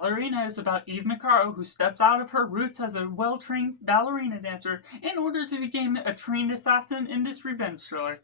Ballerina is about Eve Macaro, who steps out of her roots as a well-trained ballerina dancer in order to become a trained assassin in this revenge thriller.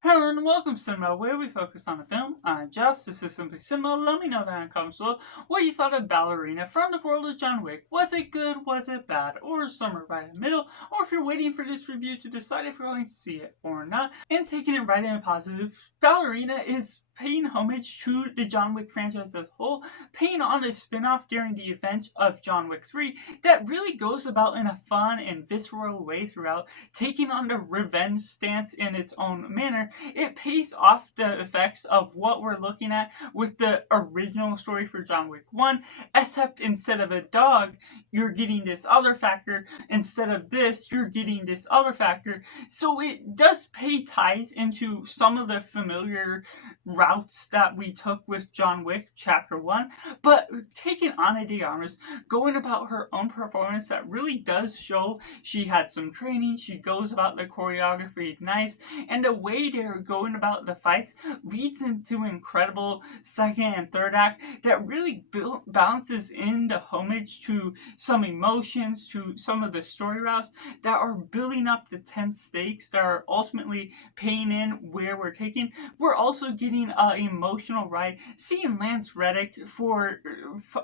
Hello and welcome to Cinema, where we focus on a film. I'm Jess, this is Simply Cinema. Let me know down in the comments below what you thought of Ballerina from the world of John Wick. Was it good, was it bad, or somewhere right in the middle? Or if you're waiting for this review to decide if you're going to see it or not, and taking it right in a positive, Ballerina is paying homage to the John Wick franchise as a whole, paying on a spin-off during the event of John Wick 3 that really goes about in a fun and visceral way throughout, taking on the revenge stance in its own manner. It pays off the effects of what we're looking at with the original story for John Wick 1, except instead of a dog, you're getting this other factor. Instead of this, you're getting this other factor. So it does pay ties into some of the familiar routes that we took with John Wick Chapter 1, but taking Ana De Armas, going about her own performance that really does show she had some training, she goes about the choreography nice, and the way they're going about the fights leads into incredible second and third act that really balances in the homage to some emotions, to some of the story routes that are building up the tense stakes that are ultimately paying in where we're taking. We're also getting an emotional ride, seeing Lance Reddick for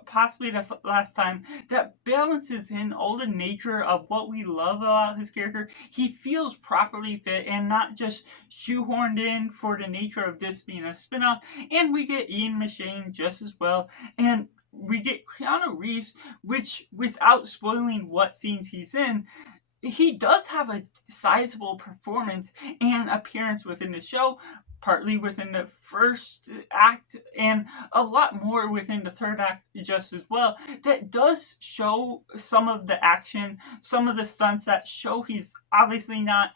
possibly the last time, that balances in all the nature of what we love about his character. He feels properly fit and not just shoehorned in for the nature of this being a spin-off. And we get Ian McShane just as well, and we get Keanu Reeves, which, without spoiling what scenes he's in, he does have a sizable performance and appearance within the show, partly within the first act and a lot more within the third act just as well, that does show some of the action, some of the stunts that show he's obviously not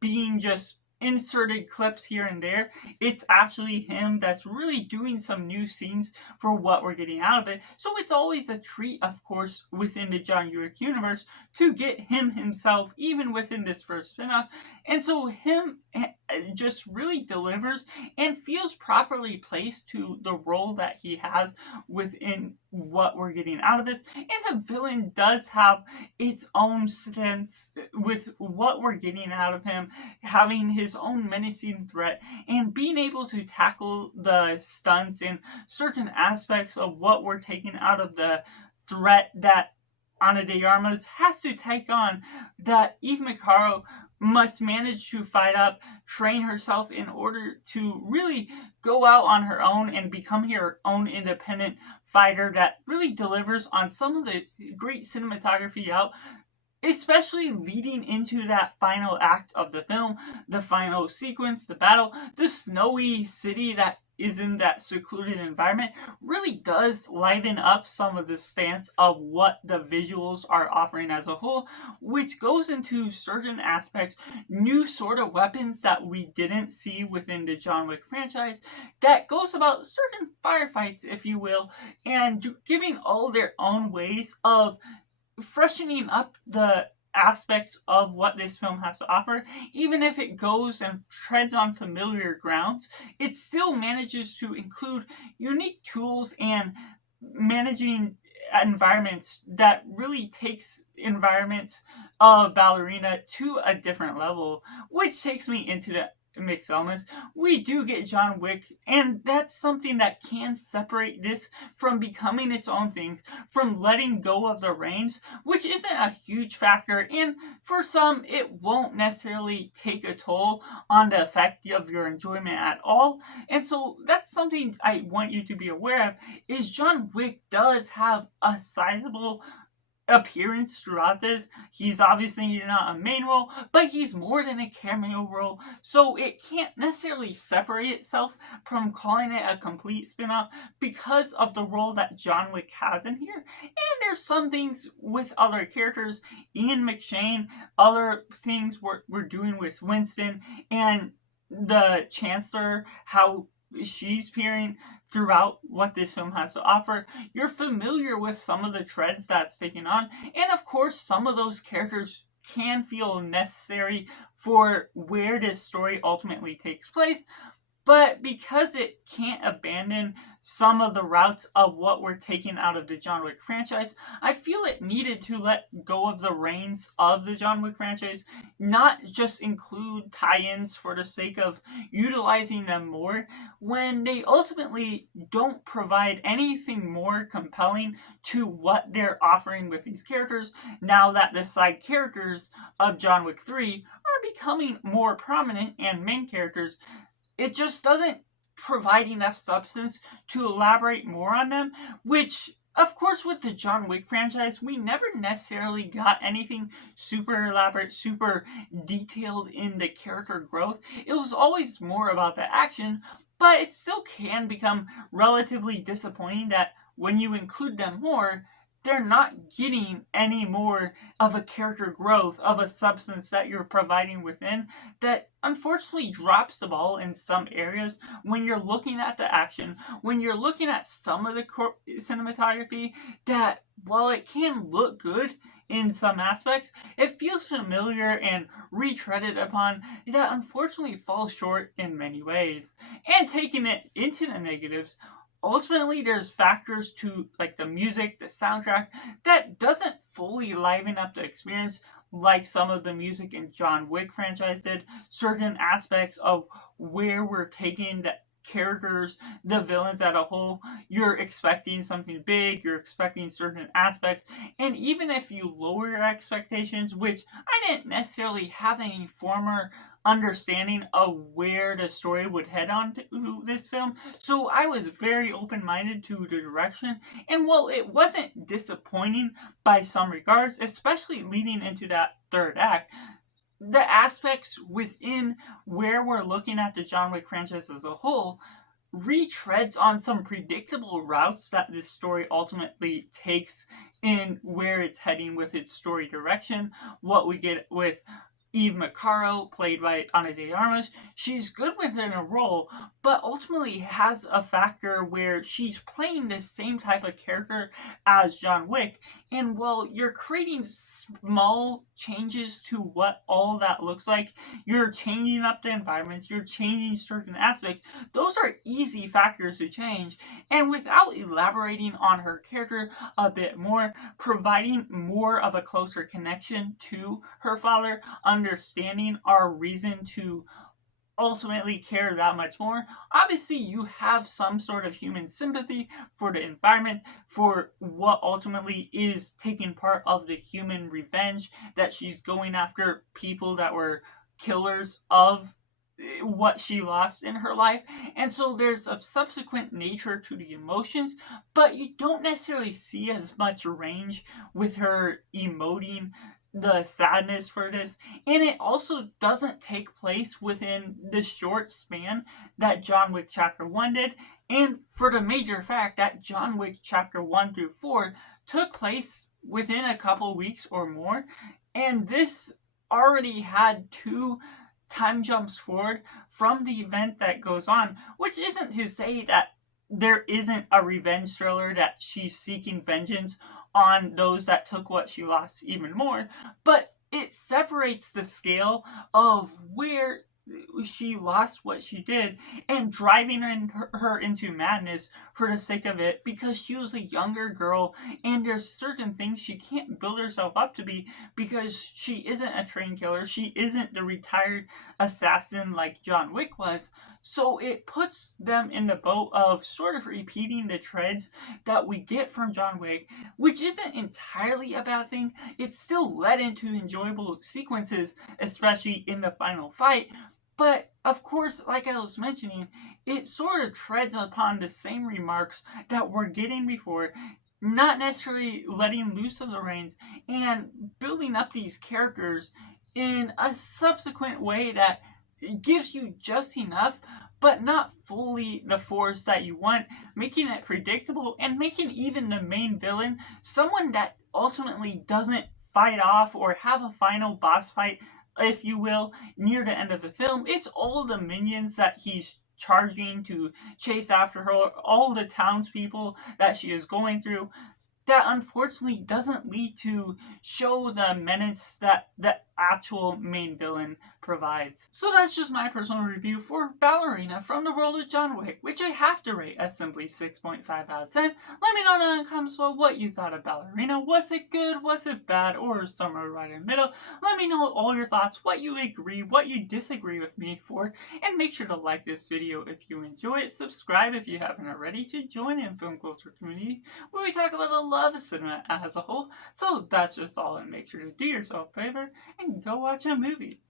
being just inserted clips here and there. It's actually him that's really doing some new scenes for what we're getting out of it. So it's always a treat, of course, within the John Wick universe to get him himself, even within this first spinoff. And so him just really delivers and feels properly placed to the role that he has within what we're getting out of this. And the villain does have its own sense with what we're getting out of him, having his own menacing threat and being able to tackle the stunts and certain aspects of what we're taking out of the threat that Ana De Armas has to take on, that Eve Macaro must manage to fight up, train herself in order to really go out on her own and become her own independent fighter that really delivers on some of the great cinematography out, especially leading into that final act of the film, the final sequence, the battle, the snowy city that is in that secluded environment really does liven up some of the stance of what the visuals are offering as a whole, which goes into certain aspects, new sort of weapons that we didn't see within the John Wick franchise, that goes about certain firefights, if you will, and giving all their own ways of freshening up the aspects of what this film has to offer. Even if it goes and treads on familiar grounds, it still manages to include unique tools and managing environments that really takes environments of Ballerina to a different level, which takes me into the mixed elements. We do get John Wick, and that's something that can separate this from becoming its own thing, from letting go of the reins, which isn't a huge factor, and for some it won't necessarily take a toll on the effect of your enjoyment at all. And so that's something I want you to be aware of, is John Wick does have a sizable appearance throughout this. He's obviously not a main role, but he's more than a cameo role, so it can't necessarily separate itself from calling it a complete spin-off because of the role that John Wick has in here. And there's some things with other characters, Ian McShane, other things we're doing with Winston and the Chancellor, how she's appearing throughout what this film has to offer. You're familiar with some of the treads that's taken on, and of course some of those characters can feel necessary for where this story ultimately takes place, but because it can't abandon some of the routes of what we're taking out of the John Wick franchise, I feel it needed to let go of the reins of the John Wick franchise, not just include tie-ins for the sake of utilizing them more, when they ultimately don't provide anything more compelling to what they're offering with these characters, now that the side characters of John Wick 3 are becoming more prominent and main characters. It just doesn't provide enough substance to elaborate more on them, which of course with the John Wick franchise we never necessarily got anything super elaborate, super detailed in the character growth. It was always more about the action, but it still can become relatively disappointing that when you include them more, they're not getting any more of a character growth, of a substance that you're providing within, that unfortunately drops the ball in some areas when you're looking at the action, when you're looking at some of the cinematography, that while it can look good in some aspects, it feels familiar and retreaded upon, that unfortunately falls short in many ways. And taking it into the negatives, ultimately there's factors to like the music, the soundtrack, that doesn't fully liven up the experience like some of the music in John Wick franchise did. Certain aspects of where we're taking the characters, the villains as a whole, you're expecting something big, you're expecting certain aspects, and even if you lower your expectations, which I didn't necessarily have any former understanding of where the story would head on to this film, so I was very open-minded to the direction, and while it wasn't disappointing by some regards, especially leading into that third act, the aspects within where we're looking at the John Wick franchise as a whole retreads on some predictable routes that this story ultimately takes in where it's heading with its story direction. What we get with Eve Macaro, played by Ana De Armas, she's good within a role, but ultimately has a factor where she's playing the same type of character as John Wick. And while you're creating small changes to what all that looks like, you're changing up the environments, you're changing certain aspects, those are easy factors to change. And without elaborating on her character a bit more, providing more of a closer connection to her father, understanding our reason to ultimately care that much more. Obviously, you have some sort of human sympathy for the environment, for what ultimately is taking part of the human revenge, that she's going after people that were killers of what she lost in her life. And so there's a subsequent nature to the emotions, but you don't necessarily see as much range with her emoting the sadness for this, and it also doesn't take place within the short span that John Wick Chapter 1 did, and for the major fact that John Wick Chapter 1 through 4 took place within a couple weeks or more, and this already had two time jumps forward from the event that goes on, which isn't to say that there isn't a revenge thriller, that she's seeking vengeance on those that took what she lost even more, but it separates the scale of where she lost what she did and driving her into madness for the sake of it, because she was a younger girl and there's certain things she can't build herself up to be, because she isn't a trained killer, she isn't the retired assassin like John Wick was. So it puts them in the boat of sort of repeating the treads that we get from John Wick, which isn't entirely a bad thing. It still led into enjoyable sequences, especially in the final fight. But of course, like I was mentioning, it sort of treads upon the same remarks that we're getting before, not necessarily letting loose of the reins and building up these characters in a subsequent way that gives you just enough, but not fully the force that you want, making it predictable and making even the main villain someone that ultimately doesn't fight off or have a final boss fight, if you will, near the end of the film. It's all the minions that he's charging to chase after her, all the townspeople that she is going through, that unfortunately doesn't lead to show the menace that the actual main villain provides. So that's just my personal review for Ballerina from the world of John Wick, which I have to rate as simply 6.5 out of 10. Let me know in the comments below what you thought of Ballerina. Was it good? Was it bad? Or somewhere right in the middle? Let me know all your thoughts, what you agree, what you disagree with me for, and make sure to like this video if you enjoy it. Subscribe if you haven't already to join in film culture community where we talk about the love of cinema as a whole. So that's just all, and make sure to do yourself a favor and go watch a movie.